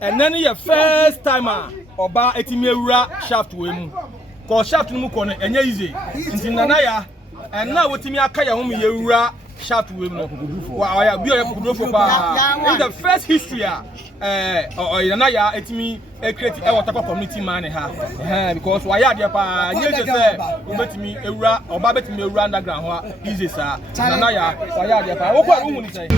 and then your first timer oba etimi ewura shaft we mu ko shaft no mu ko no enye easy nti nanaya and now wetimi aka ya hom ye ewura shaft we mu wa ya bi o kudufo pa in the first history nanaya etimi create e water community man ha because wa ya dia pa nye say obetimi ewura oba betimi ewura underground ho easy sa nanaya wa ya dia pa wo ko ru mu ni say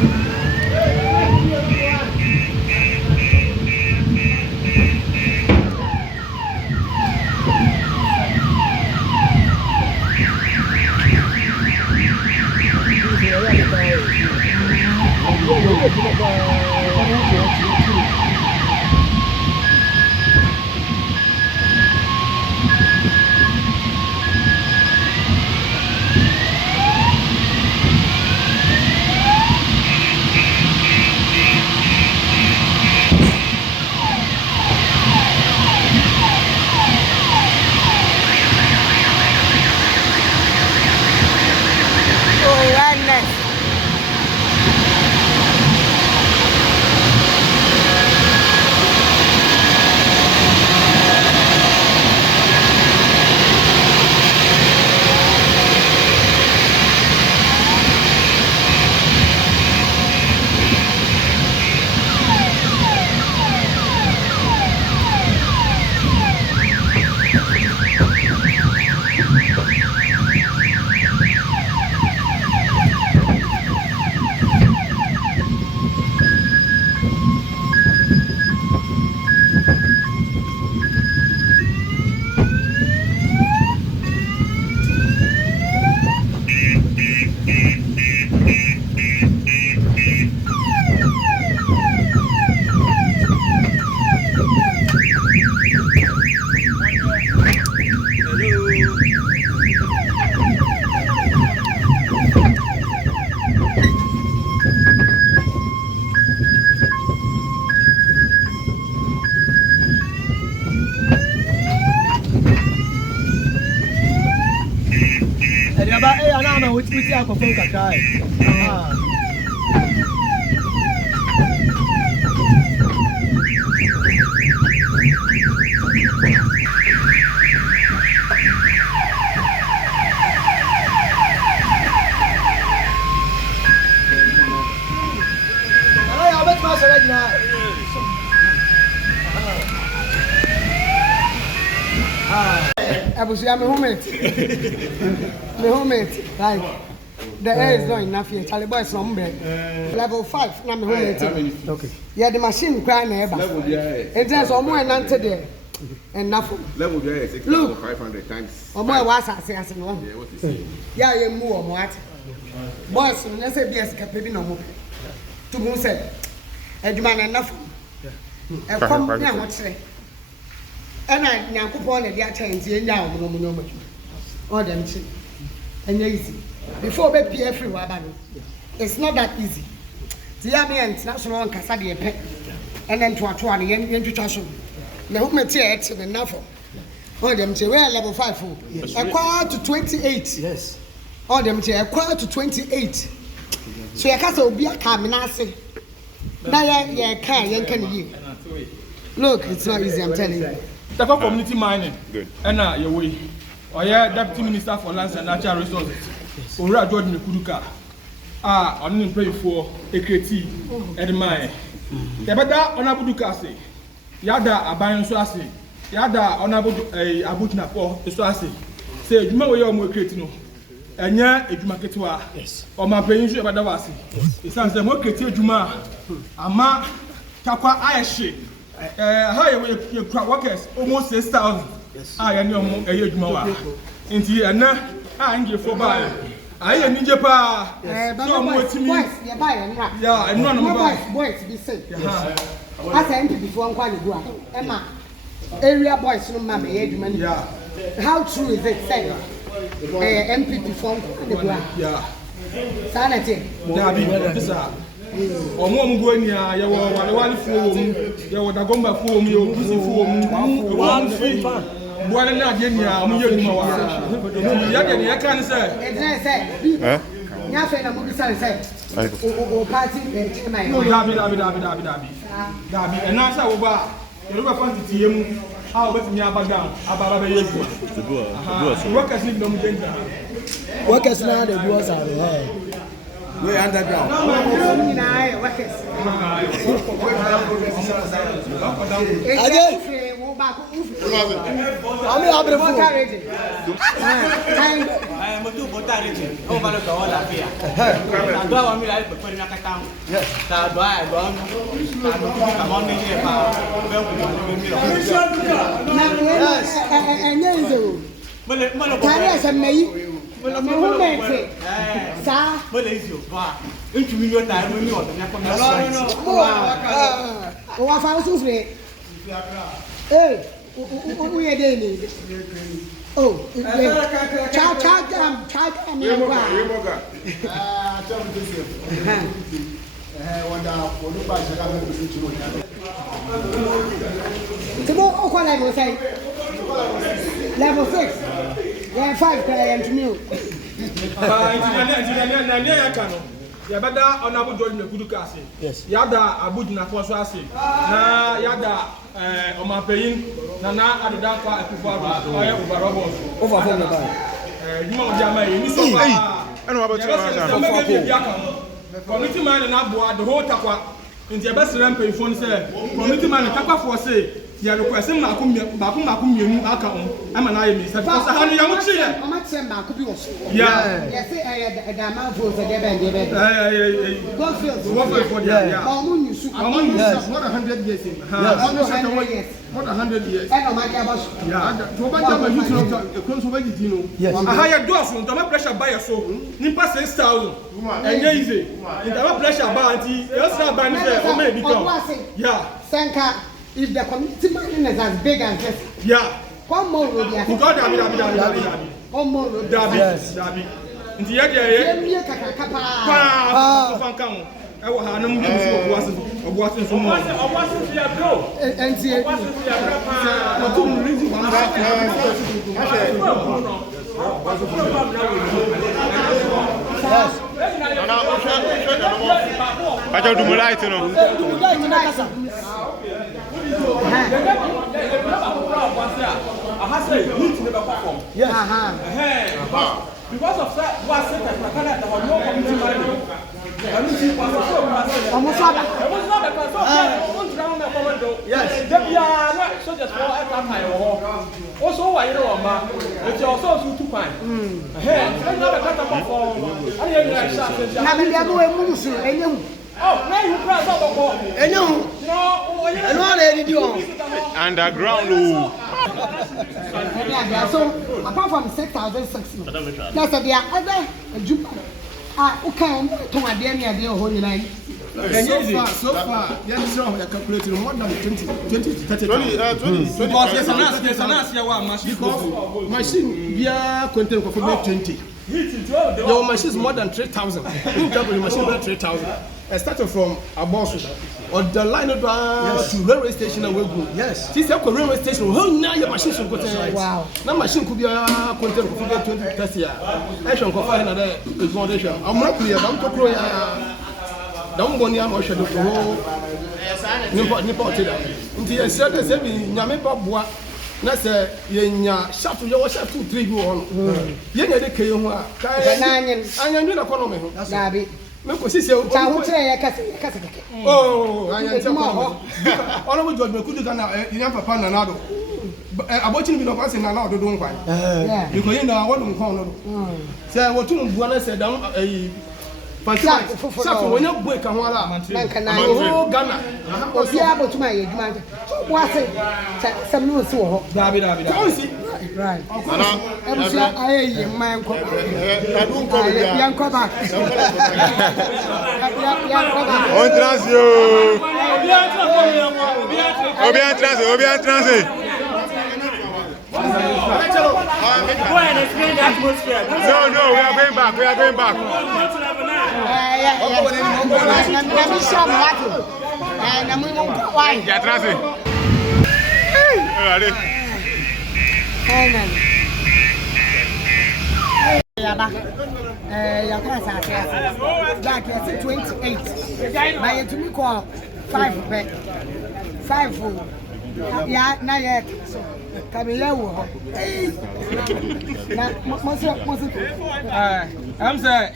Which I confirm Kakai. I'm homemade. Like the air is not enough here. Charlie boy is level 5. Now I'm homemade. Okay. Yeah, the machine crying there. It has almost an answer there. And nothing. Level 6,500 times. Or more was I say as in one. Yeah, you move or what? Boys, let's say yes, capable no more. To move said, and man enough. And come now, what's it? And I now put on the change now. All them cheap and easy. Before we pay everywhere, it's not that easy. The army international and Casadi and then to a 20 and to Chasson. The home material and enough. All them say we're level 5 food. Acquire to 28. Yes. All them say acquire to 28. So your castle will be a caminasi. Now you can. Look, it's not easy, I'm telling you. Tarkwa community mining. Good. And your way. Oya Deputy Minister for Lands and Natural Resources. Ora George Mekuduka. On the pray for Ekreti and mine. Yabada Onabuduka say. Yada Abayan Swasi. Yada Onabudu Abutina for Swasi. Say, you know where you're more creating. And ya a Jumaketwa. Yes. Or my paying you about the Vasi. It sounds like more creative Juma. Ama Tarkwa Ayashi. How you crowd workers almost 6,000. I know a huge more. Into and now I'm here for buy. I am in Japan. Yeah, and none of my boys be safe. I sent before one go. Emma, area boys no mammy, yeah. How true is it? Say, MPP phone. Yeah. Sanity. Or one going here, you were one fool, you were the gomba fool, you were one free. One and not getting your I can't say. Nothing I'm going to say. Oh, party, Dabi, and now so over. You never find the TM. How about me about down? About the year. Workers need no danger. Workers now the boys are there. We underground. Level 6. Yeah, 5 to me. Yabada honorable George Nekudukasi. Yes. Yada Abuja na Kwaswasi. Na yada Omapeyin na Adudakwa Ekufuado. Oya Ubarobos. Over from the back. You know Jama ni so far. Ano about you? Committee man na Abua the whole Tarkwa. Nti ebesere mpefon say committee man Tarkwa for say ya request na akum mienu aka on ama na yemi say because how you want to I'm not saying I could be also. yeah Yes, the amount for the debe. Go field for yeah more than 100 years in almost 100 years. more than 100 years And my boss. yeah to ba jama you know so ba gidi Yes. aha ya do so to ma pressure buy so nimpa 6000 enye easy into pressure buy anti you say buy me say o me become yeah Senka, if the community mining is as big as this, yeah one more road, Dabi. one more road. Yes. Dabi. Nti ya dia ye. Pa. Fankan. E wo ha no mu so obuase so mo. Obuase fi abro. Enti e. Na to mu reason one back. Yes. Aja du light no. Yes. Because of that, was it that Canada or no community money? Almost up. Yes. Soldiers for also, why you know, it's also too fine. Oh, now you cross over. Underground. So, apart from 6,600, that's a dear other Juba. Okay, to my dear near the whole line. So far, yes, so we are calculating more than 20 to 30. Because there's an answer because machine, we are content for 20. Your machine is more than 3,000. Your machine more than 3,000. Starting from Abosu or the line of to railway station and we go. Yes. This is a railway station. How now your machine should go to wow. Now machine could be a content for 20 to 30 years. I shall go find another foundation. I'm not clear. I'm to grow. Don't go near my shadow to go. Nipot it. Until I said, I Yame Bob. That's a yenya shop to your shop 2 3 go on. Yenya de Kayoma. I am doing a economy. Dabi. Me ko sisi o. Oh, I am telling you. All of you could do na you papa na na do. Abochi bi no pass na na do nkwan. Because you know what nkwan no. Say what you bua na say down Fantastic. When you break a wall, Ghana. Osi abotu ma ye djuma. Wa say some no so. Dabi. Right. Ebusi aye ye man ko. Yan ko back. On transio. Obi entrance. Go and explain the atmosphere. No, we are going back. Yeah. Yaba. Yakasa. Jack, 28. My to me call 5 back. 5 yeah, not yet. Come here. I'm saying,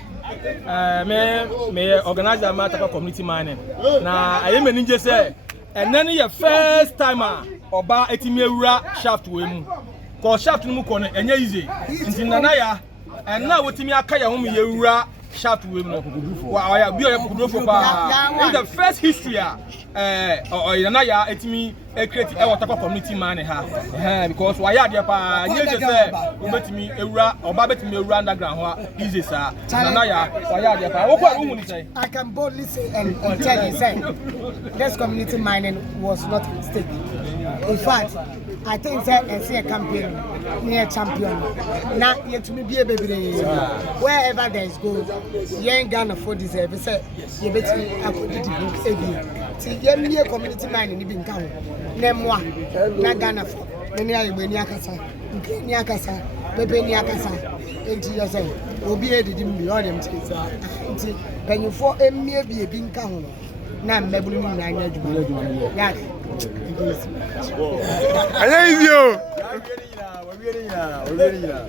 may organize a matter of community mining. Now, I am a ninja say, and then your first timer or bar 80 shaft wing. Cause shaft no corner and easy. In Nanaya, and now what me akaya home yura shaft wing. Wow, I be a good for in the first history. Or Nanaya, it me a creative community mining because why are there? You just say, bet me a ra or babet me around the ground. Easy, sir. Nanaya, why are there? What would you say? I can boldly say and tell you, say, this community mining was not a mistake. In fact, I think that I see a campaign near champion. Now, yet to be a baby. Wherever there is gold, you ain't gonna afford this. Say, you bet me I could do the book every. See, you near community mining, you been count. Name one, not gonna afford. Many are when Yakasa, Yakasa, Pepe Yakasa, 80 years old. Will be a didn't be on them. When you for a mere be a being count. Now, maybe 9 years. I